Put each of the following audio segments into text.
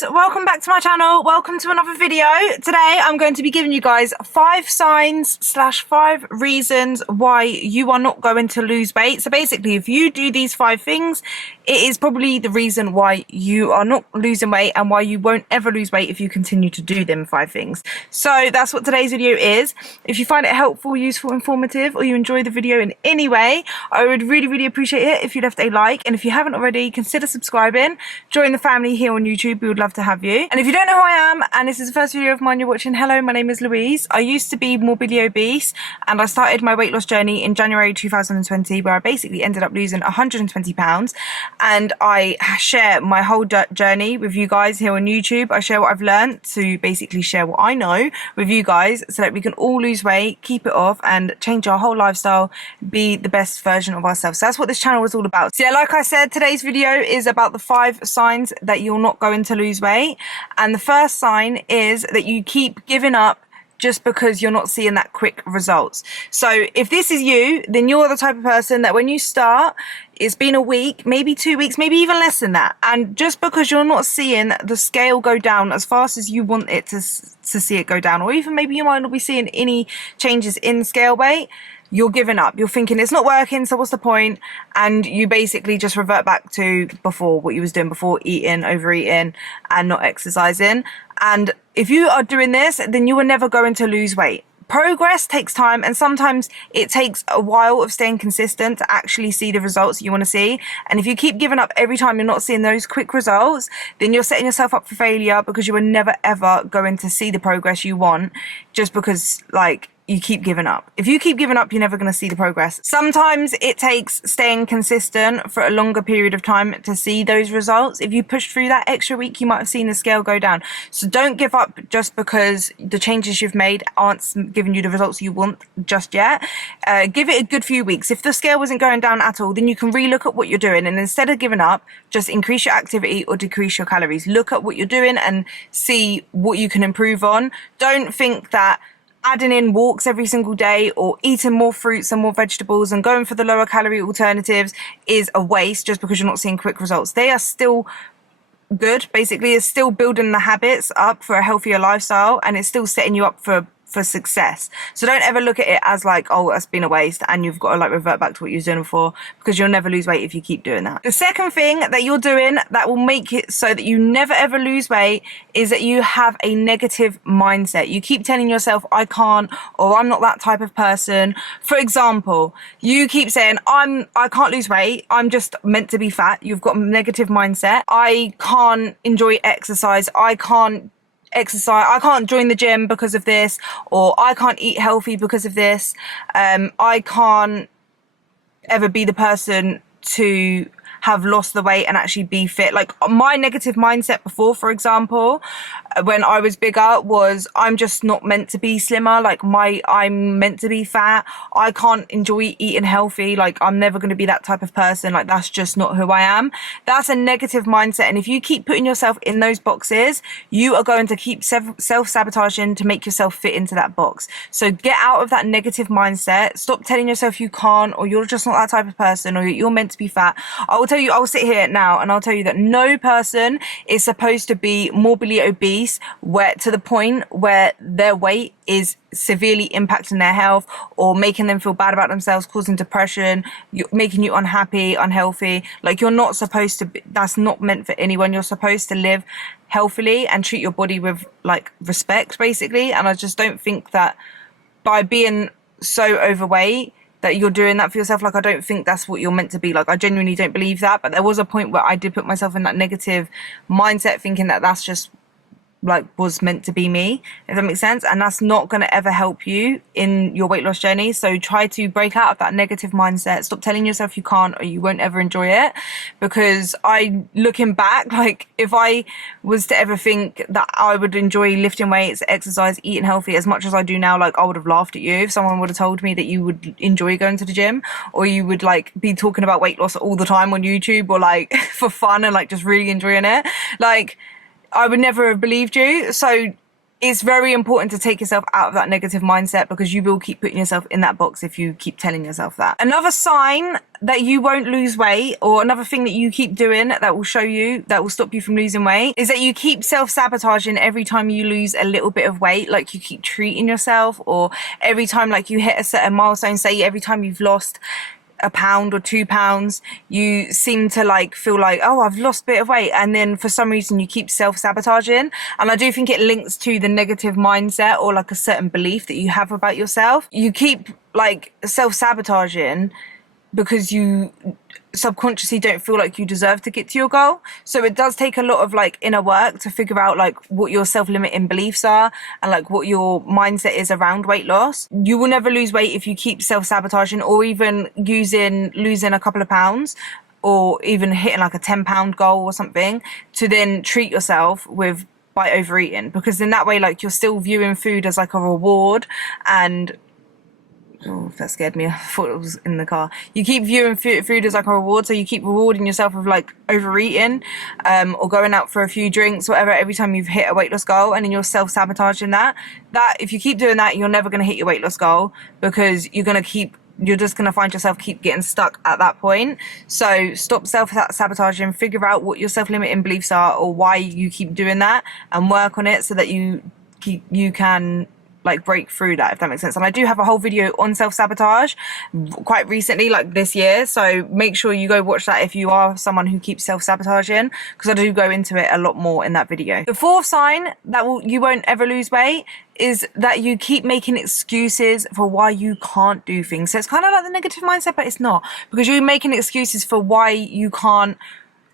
guys, welcome back to my channel. Welcome to another video. Today I'm going to be giving you guys 5 signs / 5 reasons why you are not going to lose weight. So basically, if you do these 5 things, it is probably the reason why you are not losing weight and why you won't ever lose weight if you continue to do them 5 things. So that's what today's video is. If you find it helpful, useful, informative, or you enjoy the video in any way, I would really appreciate it if you left a like. And if you haven't already, consider subscribing. Join the family here on YouTube. We would love to have you. And if you don't know who I am and this is the first video of mine you're watching, hello, my name is Louise. I used to be morbidly obese and I started my weight loss journey in January 2020, where I basically ended up losing 120 pounds. And I share my whole journey with you guys here on YouTube. I share what I've learned to basically share what I know with you guys so that we can all lose weight, keep it off, and change our whole lifestyle, be the best version of ourselves. So that's what this channel is all about. So yeah, like I said, today's video is about the 5 signs that you're not going to lose weight. And the first sign is that you keep giving up just because you're not seeing that quick results. So if this is you, then you're the type of person that when you start, it's been a week, maybe 2 weeks, maybe even less than that. And just because you're not seeing the scale go down as fast as you want it to see it go down, or even maybe you might not be seeing any changes in scale weight, you're giving up. You're thinking it's not working, so what's the point? And you basically just revert back to before, what you was doing before, eating, overeating, and not exercising. And if you are doing this, then you are never going to lose weight. Progress takes time, and sometimes it takes a while of staying consistent to actually see the results you want to see. And if you keep giving up every time you're not seeing those quick results, then you're setting yourself up for failure, because you are never ever going to see the progress you want just because you keep giving up. If you keep giving up, you're never going to see the progress. Sometimes it takes staying consistent for a longer period of time to see those results. If you push through that extra week, you might have seen the scale go down. So don't give up just because the changes you've made aren't giving you the results you want just yet. Give it a good few weeks. If the scale wasn't going down at all, then you can relook at what you're doing, and instead of giving up, just increase your activity or decrease your calories. Look at what you're doing and see what you can improve on. Don't think that adding in walks every single day or eating more fruits and more vegetables and going for the lower calorie alternatives is a waste just because you're not seeing quick results. They are still good. Basically, it's still building the habits up for a healthier lifestyle, and it's still setting you up for success. So don't ever look at it as like, oh, that's been a waste and you've got to revert back to what you were doing before, because you'll never lose weight if you keep doing that. The second thing that you're doing that will make it so that you never ever lose weight is that you have a negative mindset. You keep telling yourself, I can't, or I'm not that type of person. For example, you keep saying, I can't lose weight, I'm just meant to be fat. You've got a negative mindset. I can't enjoy exercise, I can't join the gym because of this, or I can't eat healthy because of this. I can't ever be the person to have lost the weight and actually be fit. Like, my negative mindset before, for example, when I was bigger, was I'm just not meant to be slimmer. I'm meant to be fat. I can't enjoy eating healthy. I'm never going to be that type of person. That's just not who I am. That's a negative mindset. And if you keep putting yourself in those boxes, you are going to keep self-sabotaging to make yourself fit into that box. So get out of that negative mindset. Stop telling yourself you can't, or you're just not that type of person, or you're meant to be fat. I will sit here now and I'll tell you that no person is supposed to be morbidly obese to the point where their weight is severely impacting their health or making them feel bad about themselves, causing depression, making you unhappy, unhealthy. You're not supposed to be, that's not meant for anyone. You're supposed to live healthily and treat your body with respect, basically. And I just don't think that by being so overweight that you're doing that for yourself. I don't think that's what you're meant to be. I genuinely don't believe that. But there was a point where I did put myself in that negative mindset, thinking that that's just was meant to be me, if that makes sense. And that's not going to ever help you in your weight loss journey. So try to break out of that negative mindset. Stop telling yourself you can't, or you won't ever enjoy it. Because looking back, if I was to ever think that I would enjoy lifting weights, exercise, eating healthy as much as I do now, I would have laughed at you if someone would have told me that you would enjoy going to the gym, or you would be talking about weight loss all the time on YouTube, or for fun and just really enjoying it. I would never have believed you. So it's very important to take yourself out of that negative mindset, because you will keep putting yourself in that box if you keep telling yourself that. Another sign that you won't lose weight, or another thing that you keep doing that will show you, that will stop you from losing weight, is that you keep self-sabotaging every time you lose a little bit of weight. Like, you keep treating yourself, or every time like you hit a certain milestone, say every time you've lost a pound or 2 pounds, you seem to like feel like, oh, I've lost a bit of weight, and then for some reason you keep self-sabotaging. And I do think it links to the negative mindset, or like a certain belief that you have about yourself. You keep like self-sabotaging because you subconsciously don't feel like you deserve to get to your goal. So it does take a lot of like inner work to figure out like what your self-limiting beliefs are, and like what your mindset is around weight loss. You will never lose weight if you keep self-sabotaging, or even losing a couple of pounds, or even hitting like a 10-pound goal or something, to then treat yourself with by overeating, because in that way, like, you're still viewing food as like a reward. And oh, that scared me. I thought it was in the car. You keep viewing food as like a reward, so you keep rewarding yourself with like overeating, or going out for a few drinks, whatever, every time you've hit a weight loss goal, and then you're self-sabotaging that. If you keep doing that, you're never going to hit your weight loss goal, because you're just going to find yourself keep getting stuck at that point. So stop self-sabotaging, figure out what your self-limiting beliefs are, or why you keep doing that, and work on it so that you can like break through that, if that makes sense. And I do have a whole video on self-sabotage quite recently, like this year, so make sure you go watch that if you are someone who keeps self-sabotaging, because I do go into it a lot more in that video. The fourth sign that you won't ever lose weight is that you keep making excuses for why you can't do things. So it's kind of like the negative mindset, but it's not, because you're making excuses for why you can't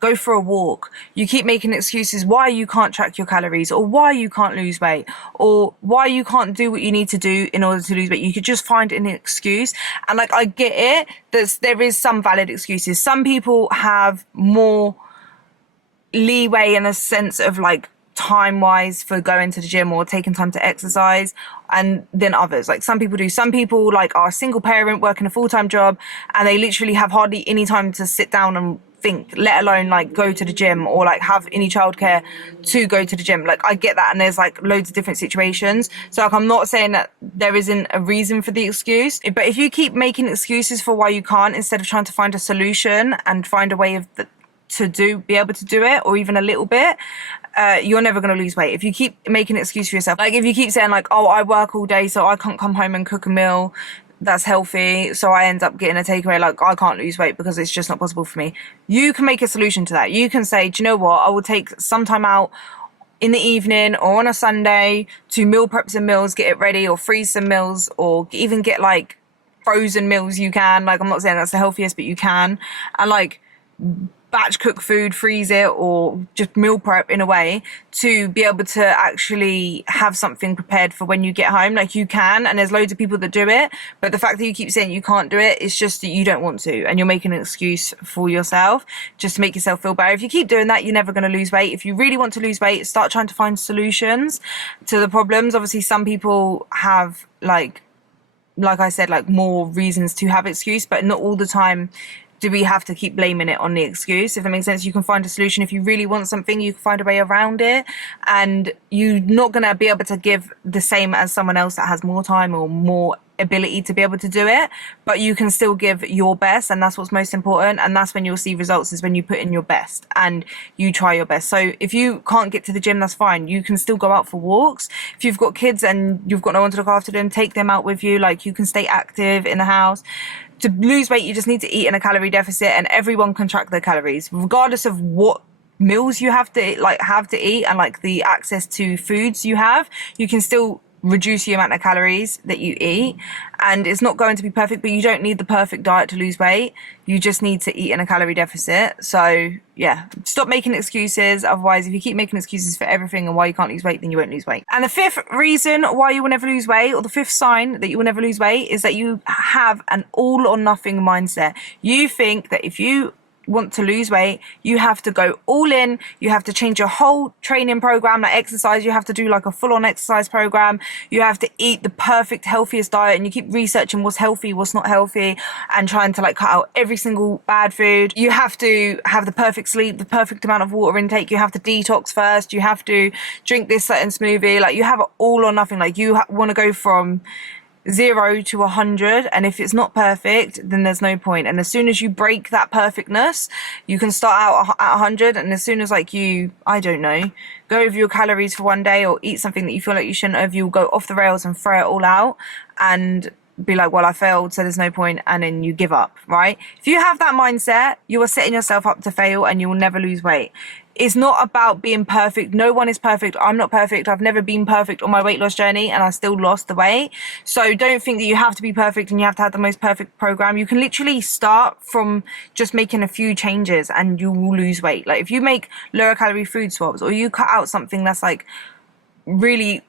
go for a walk. You keep making excuses why you can't track your calories, or why you can't lose weight, or why you can't do what you need to do in order to lose weight. You could just find an excuse. And like, I get it, there is some valid excuses. Some people have more leeway in a sense of like time wise for going to the gym or taking time to exercise, and then others, like some people do. Some people like are a single parent working a full-time job, and they literally have hardly any time to sit down and think, let alone like go to the gym, or like have any childcare to go to the gym. Like, I get that, and there's like loads of different situations. So like, I'm not saying that there isn't a reason for the excuse, but if you keep making excuses for why you can't, instead of trying to find a solution and find a way of be able to do it, or even a little bit, you're never going to lose weight. If you keep making an excuse for yourself, like if you keep saying like, oh, I work all day, so I can't come home and cook a meal that's healthy, so I end up getting a takeaway, like I can't lose weight because it's just not possible for me. You can make a solution to that. You can say, do you know what, I will take some time out in the evening or on a Sunday to meal prep some meals, get it ready, or freeze some meals, or even get like frozen meals. You can, like, I'm not saying that's the healthiest, but you can, and like batch cook food, freeze it, or just meal prep in a way to be able to actually have something prepared for when you get home. Like, you can, and there's loads of people that do it, but the fact that you keep saying you can't do it, it's just that you don't want to, and you're making an excuse for yourself just to make yourself feel better. If you keep doing that, you're never going to lose weight. If you really want to lose weight, start trying to find solutions to the problems. Obviously, some people have like I said, like more reasons to have excuse, but not all the time do we have to keep blaming it on the excuse, if that makes sense. You can find a solution. If you really want something, you can find a way around it, and you're not going to be able to give the same as someone else that has more time or more ability to be able to do it, but you can still give your best, and that's what's most important. And that's when you'll see results, is when you put in your best and you try your best. So if you can't get to the gym, that's fine. You can still go out for walks. If you've got kids and you've got no one to look after them, take them out with you. Like, you can stay active in the house. To lose weight, you just need to eat in a calorie deficit, and everyone can track their calories regardless of what meals you have to eat, and like the access to foods you have. You can still reduce the amount of calories that you eat, and it's not going to be perfect, but you don't need the perfect diet to lose weight. You just need to eat in a calorie deficit. So yeah, stop making excuses. Otherwise, if you keep making excuses for everything and why you can't lose weight, then you won't lose weight. And the fifth reason why you will never lose weight, or the fifth sign that you will never lose weight, is that you have an all or nothing mindset. You think that if you want to lose weight, you have to go all in. You have to change your whole training program, like exercise. You have to do like a full-on exercise program. You have to eat the perfect healthiest diet, and you keep researching what's healthy, what's not healthy, and trying to like cut out every single bad food. You have to have the perfect sleep, the perfect amount of water intake. You have to detox first. You have to drink this certain smoothie. Like, you have it all or nothing. Like, you want to go from 0 to 100, and if it's not perfect, then there's no point. And as soon as you break that perfectness, you can start out at 100, and as soon as like you, I don't know, go over your calories for one day or eat something that you feel like you shouldn't have, you'll go off the rails and throw it all out and be like, well, I failed, so there's no point, and then you give up, right? If you have that mindset, you are setting yourself up to fail, and you will never lose weight. It's not about being perfect. No one is perfect. I'm not perfect. I've never been perfect on my weight loss journey, and I still lost the weight. So don't think that you have to be perfect and you have to have the most perfect program. You can literally start from just making a few changes and you will lose weight. Like, if you make lower calorie food swaps, or you cut out something that's like really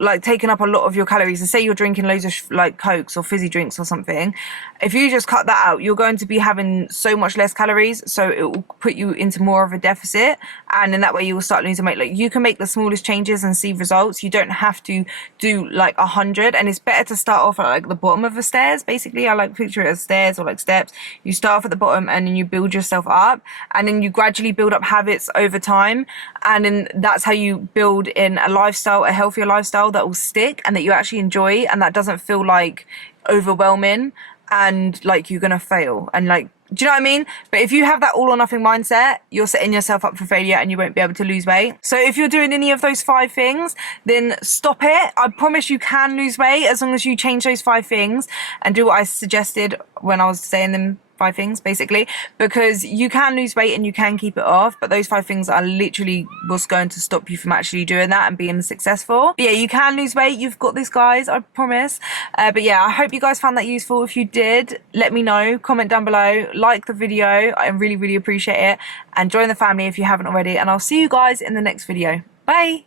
like taking up a lot of your calories, and say you're drinking loads of like Cokes or fizzy drinks or something, if you just cut that out, you're going to be having so much less calories, so it will put you into more of a deficit, and in that way you will start losing weight. Like, you can make the smallest changes and see results. You don't have to do like 100, and it's better to start off at like the bottom of the stairs. Basically, I like picture it as stairs or like steps. You start off at the bottom and then you build yourself up, and then you gradually build up habits over time, and then that's how you build in a lifestyle, a healthier lifestyle that will stick and that you actually enjoy, and that doesn't feel like overwhelming and like you're gonna fail. And like, do you know what I mean? But if you have that all or nothing mindset, you're setting yourself up for failure and you won't be able to lose weight. So if you're doing any of those 5 things, then stop it. I promise you can lose weight as long as you change those 5 things and do what I suggested when I was saying them. 5 things basically, because you can lose weight and you can keep it off, but those 5 things are literally what's going to stop you from actually doing that and being successful. But yeah, you can lose weight. You've got this, guys, I promise. But yeah, I hope you guys found that useful. If you did, let me know, comment down below, like the video, I really appreciate it, and join the family if you haven't already, and I'll see you guys in the next video. Bye.